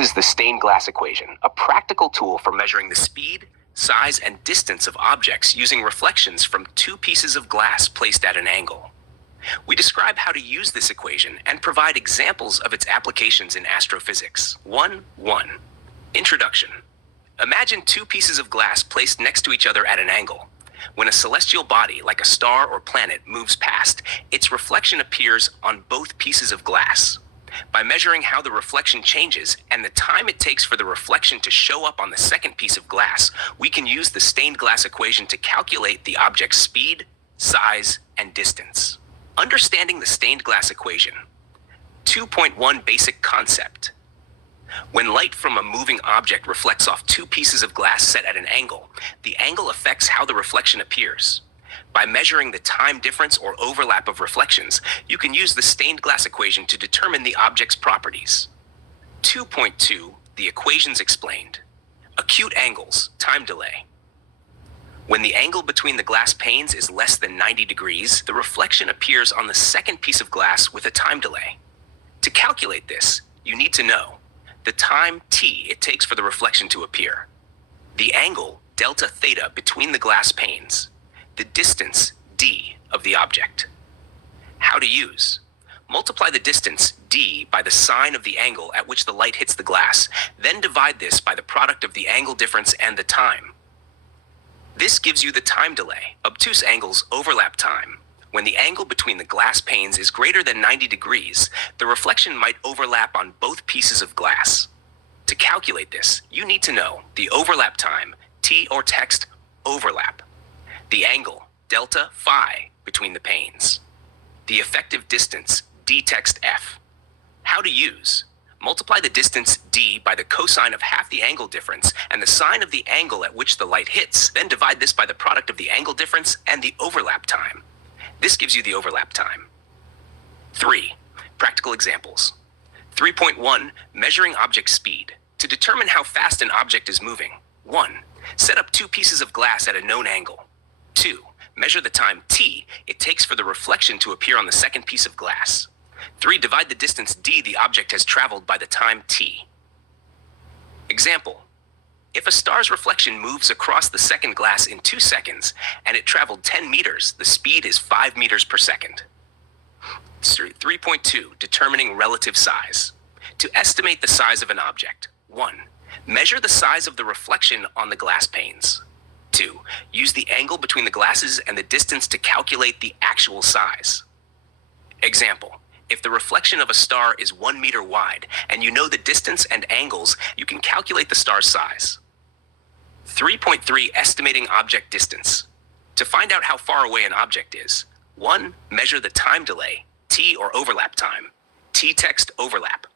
This is the stained glass equation, a practical tool for measuring the speed, size, and distance of objects using reflections from two pieces of glass placed at an angle. We describe how to use this equation and provide examples of its applications in astrophysics. 1.1. Introduction. Imagine two pieces of glass placed next to each other at an angle. When a celestial body, like a star or planet, moves past, its reflection appears on both pieces of glass. By measuring how the reflection changes and the time it takes for the reflection to show up on the second piece of glass, we can use the stained glass equation to calculate the object's speed, size, and distance. Understanding the stained glass equation. 2.1 Basic concept. When light from a moving object reflects off two pieces of glass set at an angle, the angle affects how the reflection appears. By measuring the time difference or overlap of reflections, you can use the stained glass equation to determine the object's properties. 2.2 The equations explained. Acute angles, time delay. When the angle between the glass panes is less than 90 degrees, the reflection appears on the second piece of glass with a time delay. To calculate this, you need to know the time t it takes for the reflection to appear, the angle delta theta between the glass panes, the distance d of the object. How to use. Multiply the distance d by the sine of the angle at which the light hits the glass, then divide this by the product of the angle difference and the time. This gives you the time delay. Obtuse angles overlap time. When the angle between the glass panes is greater than 90 degrees, the reflection might overlap on both pieces of glass. To calculate this, you need to know the overlap time, t or text overlap, the angle, delta phi, between the panes, the effective distance, d text f. How to use. Multiply the distance d by the cosine of half the angle difference and the sine of the angle at which the light hits, then divide this by the product of the angle difference and the overlap time. This gives you the overlap time. 3. Practical examples. 3.1 Measuring object speed. To determine how fast an object is moving. 1. Set up two pieces of glass at a known angle. 2. Measure the time t it takes for the reflection to appear on the second piece of glass. 3. Divide the distance d the object has traveled by the time t. Example. If a star's reflection moves across the second glass in 2 seconds and it traveled 10 meters, the speed is 5 meters per second. 3.2 Determining relative size. To estimate the size of an object. 1. Measure the size of the reflection on the glass panes. 2. Use the angle between the glasses and the distance to calculate the actual size. Example. If the reflection of a star is 1 meter wide and you know the distance and angles, you can calculate the star's size. 3.3 Estimating object distance. To find out how far away an object is. 1. Measure the time delay, t or overlap time, t text overlap.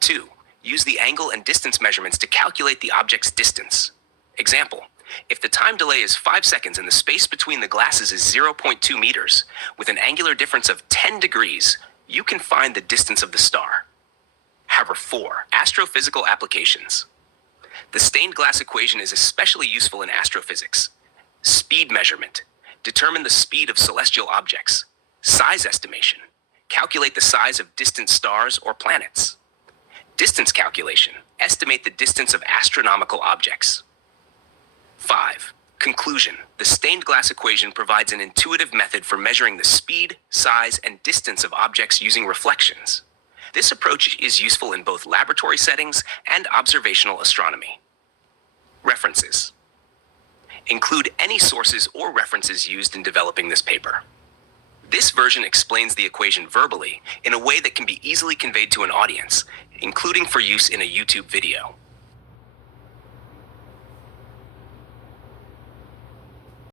2. Use the angle and distance measurements to calculate the object's distance. Example. If the time delay is 5 seconds and the space between the glasses is 0.2 meters, with an angular difference of 10 degrees, you can find the distance of the star. However, 4. Astrophysical applications. The stained glass equation is especially useful in astrophysics. Speed measurement. Determine the speed of celestial objects. Size estimation. Calculate the size of distant stars or planets. Distance calculation. Estimate the distance of astronomical objects. 5. Conclusion. The stained glass equation provides an intuitive method for measuring the speed, size, and distance of objects using reflections. This approach is useful in both laboratory settings and observational astronomy. References. Include any sources or references used in developing this paper. This version explains the equation verbally in a way that can be easily conveyed to an audience, including for use in a YouTube video.